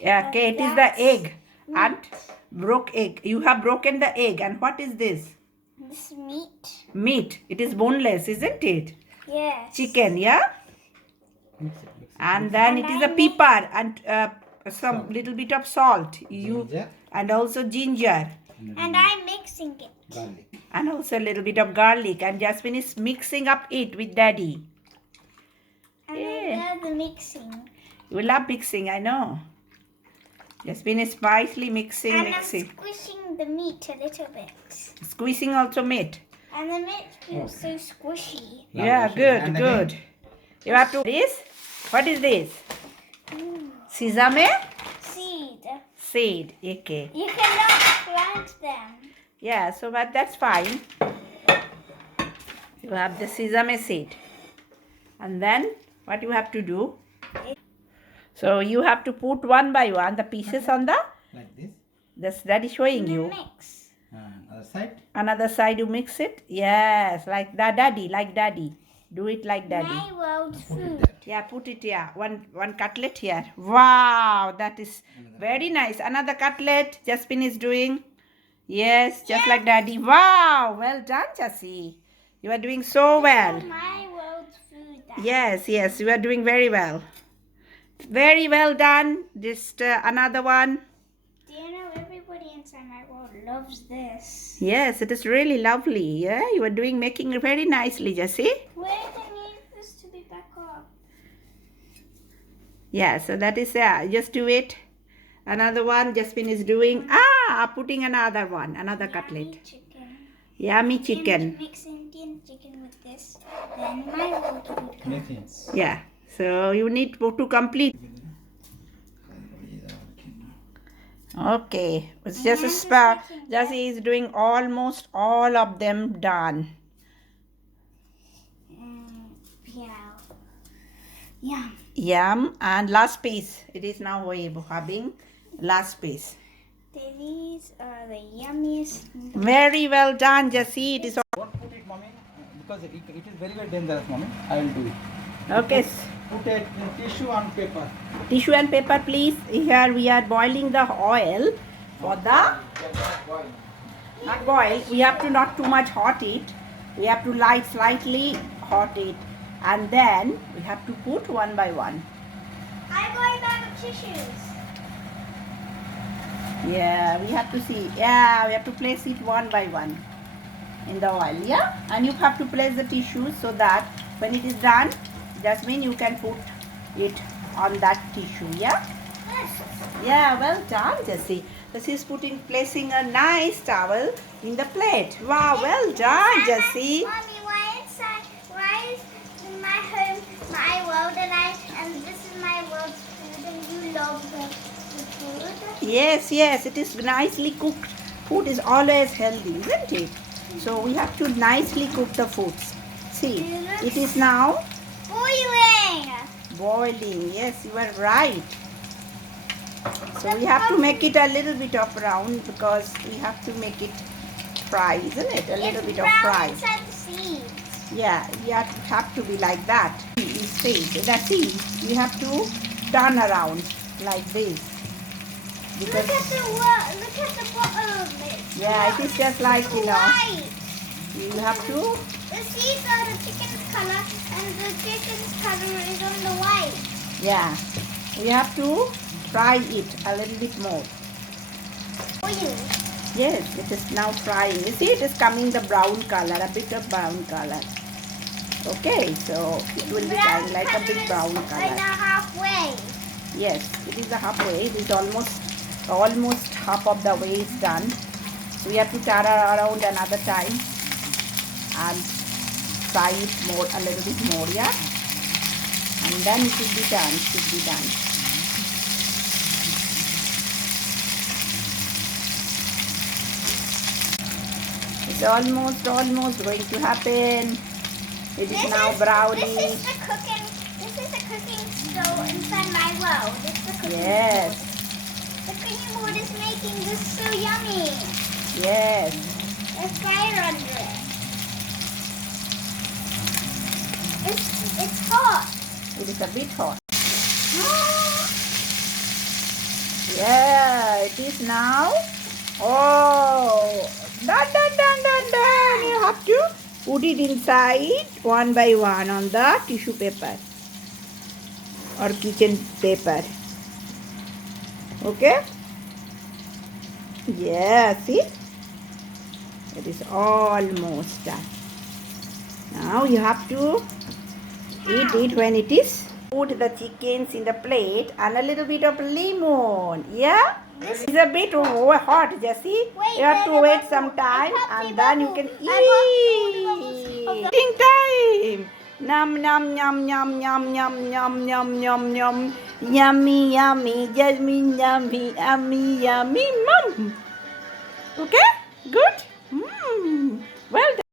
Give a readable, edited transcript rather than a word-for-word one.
Yeah, okay, it is the egg. And broke egg. You have broken the egg. And what is this? This meat. Meat. It is boneless, isn't it? Yes. Chicken, yeah? Mix it, mix it. And then it is a pepper and some Salt. little bit of salt. Ginger. And also ginger. And I'm mixing it. Garlic. And also a little bit of garlic. And Jasmine is mixing up it with Daddy. And Yeah. I love the mixing. You love mixing, I know. Jasmine is nicely mixing, And mixing. I'm squishing the meat a little bit. Squeezing also meat. And the meat feels so squishy. Yeah, good, And good. again, You have to this. What is this? Seasame Seed. seed. Okay. You cannot plant them. Yeah, so but that's fine. You have the sesame seed. And then what you have to do? So you have to put one by one the pieces on the like this. that is showing you. Mix. Other side. Another side you mix it. Yes, like that, daddy. Do it like daddy. My world Put it food. there. Yeah, put it here. One cutlet here. Wow, that is very nice. Another cutlet Jasmine is doing. Yes, just like daddy. Wow, well done, Jassie. You are doing so well. My world food. Yes, you are doing very well. Very well done. Just another one. Do you know everybody inside my world loves this? Yes, it is really lovely. Yeah, you are making it very nicely, Jassie. Where do I need this to be back up? Yeah, so that is just do it. Another one Jasmine is doing. Putting another one, another cutlet. Chicken. Yummy chicken. Mix Indian chicken with this. Then my world food comes. Mix Yeah, so you need to complete. Okay, it's just a spell. Jassie is doing almost all of them done. Yeah. Yum. Yum, and last piece. It is now having last piece. These are the yummiest. Very well done, Jassie. It is Don't put it, mommy, because it is very, very dangerous, mommy. I will do it. okay. Put a tissue on paper. Tissue and paper, please. Here we are boiling the oil for the not boil. We have to not too much hot it. We have to slightly hot it, and then we have to put one by one. I bought a bag of tissues. Yeah, we have to see. Yeah, we have to place it one by one in the oil. Yeah, and you have to place the tissues so that when it is done, Jasmine, you can put it on that tissue. Yeah. Yeah, well done, Jassie. This is placing a nice towel in the plate. Wow, well done, Jassie. Mommy, why is in my home my world and this is my world's food and you love the food? Yes, it is nicely cooked. Food is always healthy, isn't it? So we have to nicely cook the foods. See, it is now boiling. Yes, you are right. So we have to make it a little bit of brown because we have to make it fry, isn't it? A little bit of fry. Inside the seeds. Yeah, you have to be like that. That's it. You have to turn around like this. Because Look at the bottom of it. yeah, it is just like, White. you have to, The seeds are the chicken's color and the chicken's color is on the white. yeah, we have to fry it a little bit more. Oil. Yes, it is now frying. You see, it is coming the brown color, a bit of brown color. Okay, so it will be kind like a big brown Like color. halfway. Yes, it is a halfway. It is almost half of the way is done. So we have to turn around another time and fry it a little bit more, yeah? And then it should be done. It's almost going to happen. It is now browning. This is the cooking stove inside my world. It's the cooking Yes, stove. The cooking board is making this so yummy. yes. There's fire under it. It's hot. It is a bit hot. Yeah, it is now. Oh, done. You have to put it inside one by one on the tissue paper or kitchen paper. Okay? Yeah, see? It is almost done. Now you have to eat it when it is. Put the chickens in the plate and a little bit of lemon. Yeah? It's a bit hot, Jessie. Wait, You have to there's a wait bubble. some time I can't see and then you bubbles. can I can't see all the bubbles of eat. the- Eating time. Nom nom nom nom nom nom nom nom nom nom. Yummy yummy, Jasmine yummy, yummy mum. Okay? Good? Well done.